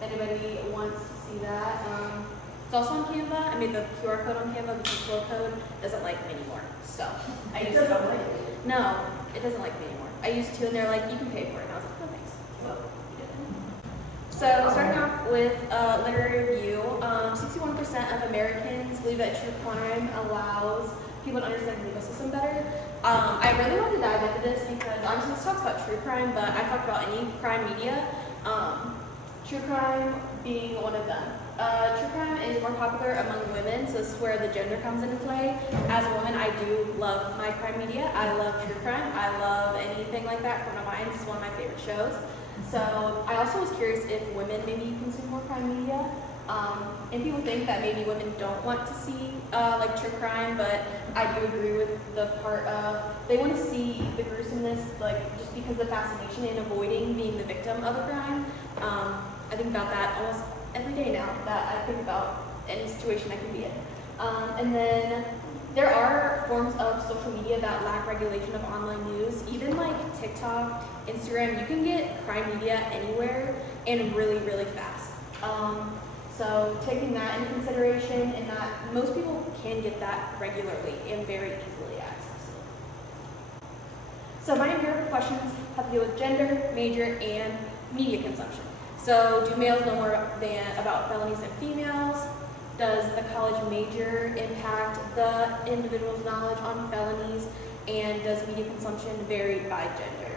if anybody wants to see that. It's also on Canva. I made the QR code on Canva. The QR code doesn't like me anymore. So I used it. No, it doesn't like me anymore. I used to, and they're like, you can pay for it. And I was like, no thanks. So starting off with literary review, 61% of Americans believe that true crime allows people to understand the legal system better. I really wanted to dive into this because obviously this talks about true crime, but I talked about any crime media, true crime being one of them. True crime is more popular among women, so this is where the gender comes into play. As a woman, I do love my crime media. I love true crime. I love anything like that. Criminal Minds is one of my favorite shows. So I also was curious if women maybe consume more crime media. And people think that maybe women don't want to see like true crime, but I do agree with the part of they want to see the gruesomeness, like just because of the fascination in avoiding being the victim of a crime. I think about that almost every day now that I think about any situation I can be in. And then there are forms of social media that lack regulation of online news. Even like TikTok, Instagram, you can get crime media anywhere and really, really fast. So taking that into consideration and that most people can get that regularly and very easily accessible. So my empirical questions have to do with gender, major, and media consumption. So do males know more about felonies than females? Does the college major impact the individual's knowledge on felonies? And does media consumption vary by gender?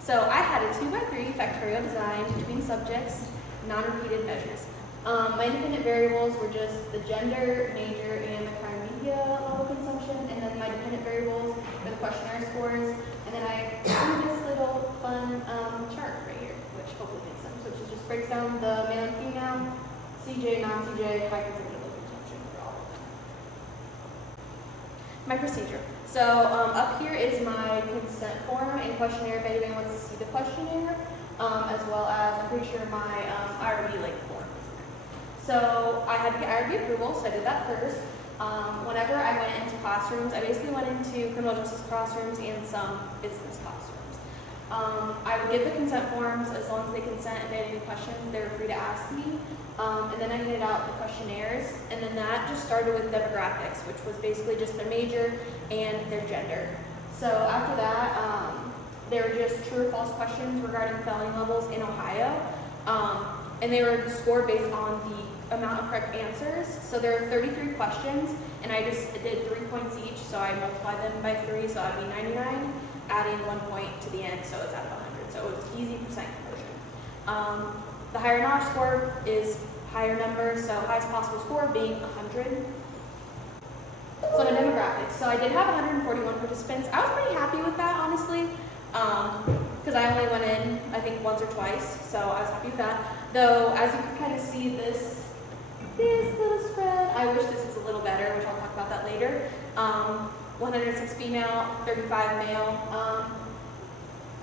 So I had a 2x3 factorial design between subjects, non-repeated measures. My independent variables were just the gender, major, and the crime media level consumption, and then my dependent variables were the questionnaire scores, and then I drew this little fun chart right here, which hopefully makes sense, which is just breaks down the male and female, CJ, non-CJ, high consumption, low consumption for all of them. My procedure. So up here is my consent form and questionnaire if anybody wants to see the questionnaire, as well as I'm pretty sure my IRB link form is in there. So I had to get IRB approval, so I did that first. Whenever I went into classrooms, I basically went into criminal justice classrooms and some business classrooms. I would give the consent forms as long as they consent. If they had any questions, they were free to ask me. And then I handed out the questionnaires, and then that just started with demographics, which was basically just their major and their gender. So after that, they were just true or false questions regarding felony levels in Ohio. And they were scored based on the amount of correct answers. So there are 33 questions, and I just did 3 points each, so I multiplied them by 3, so that would be 99, adding 1 point to the end, so it's out of 100. So it was easy percent conversion. The higher knowledge score is higher number, so highest possible score being 100. So my demographics. So I did have 141 participants. I was pretty happy with that, honestly, because I only went in, I think, once or twice, so I was happy with that. Though, as you can kind of see this little spread, I wish this was a little better, which I'll talk about that later. 106 female, 35 male,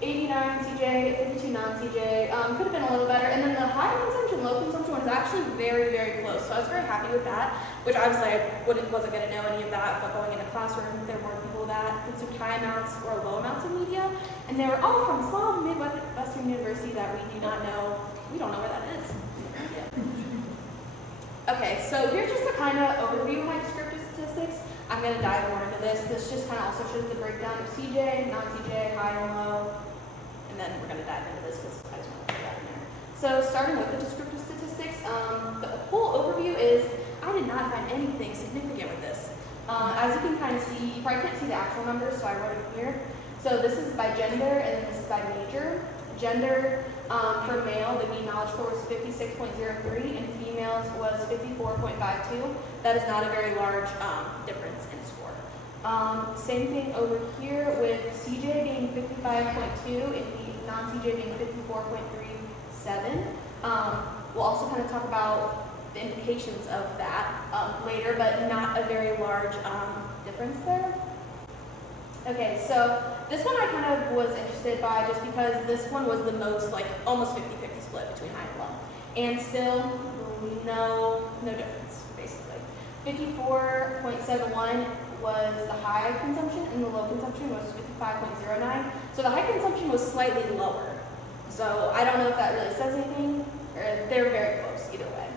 89 CJ, 52 non-CJ, could have been a little better. And then the high consumption, low consumption was actually very, very close. So I was very happy with that, which obviously I wasn't going to know any of that, but going in a classroom, there were more people that consumed high amounts or low amounts of media. And they were all from small Midwestern university that we don't know where that is. Okay, so here's just a kind of overview of my descriptive statistics. I'm going to dive more into this. This just kind of also shows the breakdown of CJ, non-CJ, high and low. And then we're going to dive into this because I just want to put that in there. So starting with the descriptive statistics, the whole overview is I did not find anything significant with this. As you can kind of see, you probably can't see the actual numbers, so I wrote it here. So this is by gender, and then this is by major. Gender, for male, the mean knowledge score was 56.03, and females was 54.52. That is not a very large difference in score. Same thing over here with CJ being 55.2 and non-CJ being 54.37. We'll also kind of talk about the implications of that later, but not a very large difference there. Okay, so this one I kind of was interested by just because this one was the most, like, almost 50-50 split between high and low. And still, no difference, basically. 54.71 was the high consumption, and the low consumption was 55.09. So the high consumption was slightly lower. So I don't know if that really says anything, or they're very close either way.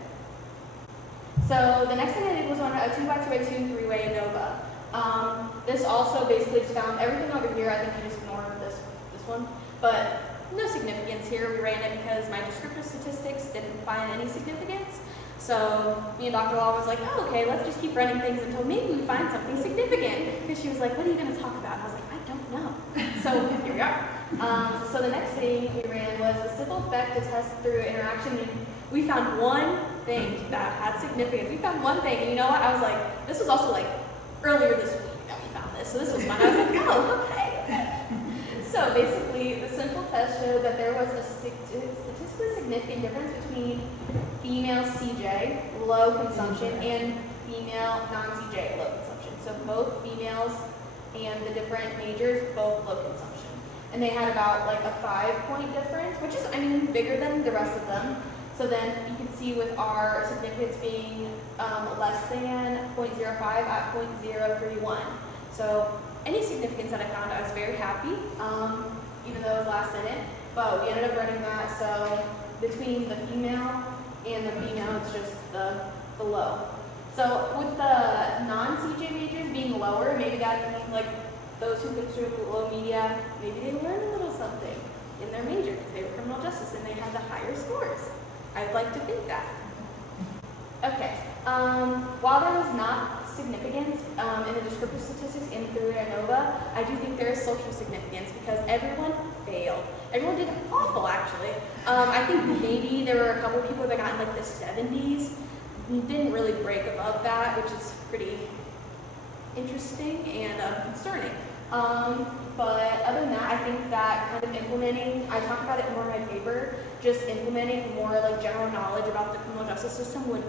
So the next thing I did was on a 2x2x2 three-way ANOVA. This also basically just found everything over here. I think you just ignore this one, but no significance here. We ran it because my descriptive statistics didn't find any significance. So me and Dr. Law was like, oh, okay, let's just keep running things until maybe we find something significant. Because she was like, what are you going to talk about? And I was like, I don't know. So here we are. So the next thing we ran was the simple effect to test through interaction. And we found one thing that had significance. We found one thing, and you know what? I was like, this was also like earlier this week that we found this. So this was fun. I was like, oh, okay. So basically, the simple test showed that there was a statistically significant difference between female CJ, low consumption, and female non-CJ, low consumption. So both females and the different majors, both low consumption. And they had about like a 5-point difference, which is, I mean, bigger than the rest of them. So then you can see with our significance being less than 0.05 at 0.031. So any significance that I found, I was very happy, even though it was last minute. But we ended up running that, so between the female and the female, it's just the low. So with the non-CJ majors being lower, maybe that means like those who consume low media, maybe they learned a little something in their major because they were criminal justice and they had the higher scores. I'd like to think that. Okay, while there was not significance in the descriptive statistics in through ANOVA, I do think there is social significance because everyone failed. Everyone did awful, actually. I think maybe there were a couple of people that got in like the 70s. Didn't really break above that, which is pretty interesting and concerning. But other than that, I think that kind of implementing, I talked about it more in my paper, just implementing more like general knowledge about the criminal justice system would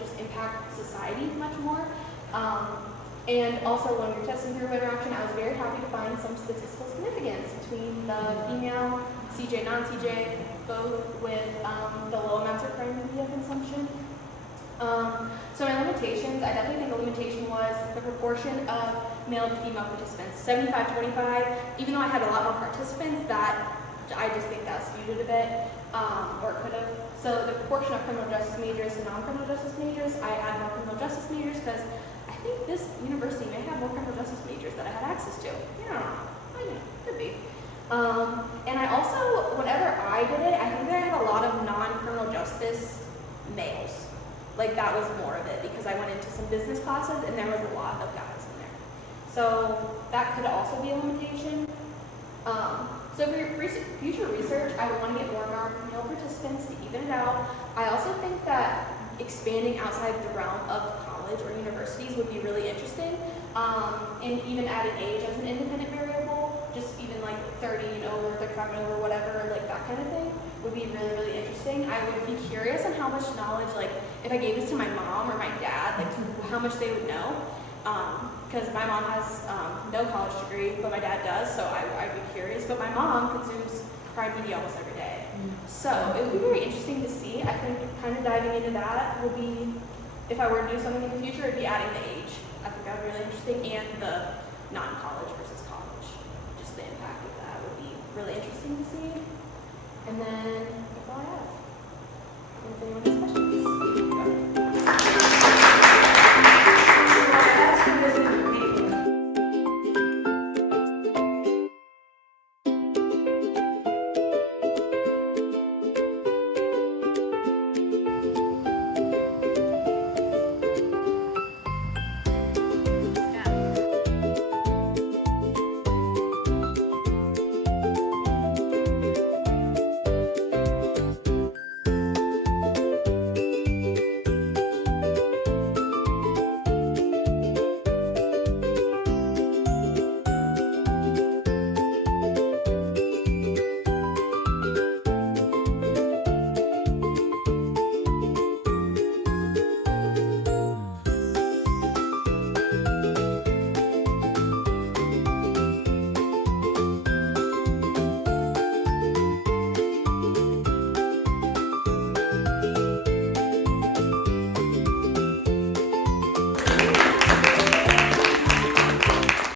just impact society much more. And also when we were testing through interaction, I was very happy to find some statistical significance between the female, CJ, non-CJ, both with the low amounts of crime media consumption. So my limitations, I definitely think the limitation was the proportion of male to female participants, 75-25. Even though I had a lot more participants, that I just think that skewed it a bit, or could have. So the proportion of criminal justice majors to non-criminal justice majors, I had more criminal justice majors because I think this university may have more criminal justice majors that I had access to. Yeah, I know, could be. And I also, whenever I did it, I think that I had a lot of non-criminal justice males. Like that was more of it because I went into some business classes and there was a lot of guys in there. So that could also be a limitation. So for your future research, I would want to get more male participants to even it out. I also think that expanding outside the realm of college or universities would be really interesting. And even adding age as an independent variable, just even like 30 and over, 35 and over, whatever, like that kind of thing, would be really, really interesting. I would be curious on how much knowledge, like if I gave this to my mom or my dad, like how much they would know. Because my mom has no college degree, but my dad does, so I'd be curious. But my mom consumes crime media almost every day. So it would be very interesting to see. I think kind of diving into that would be, if I were to do something in the future, it'd be adding the age. I think that would be really interesting, and the non-college versus college. Just the impact of that would be really interesting to see. And then that's all I have.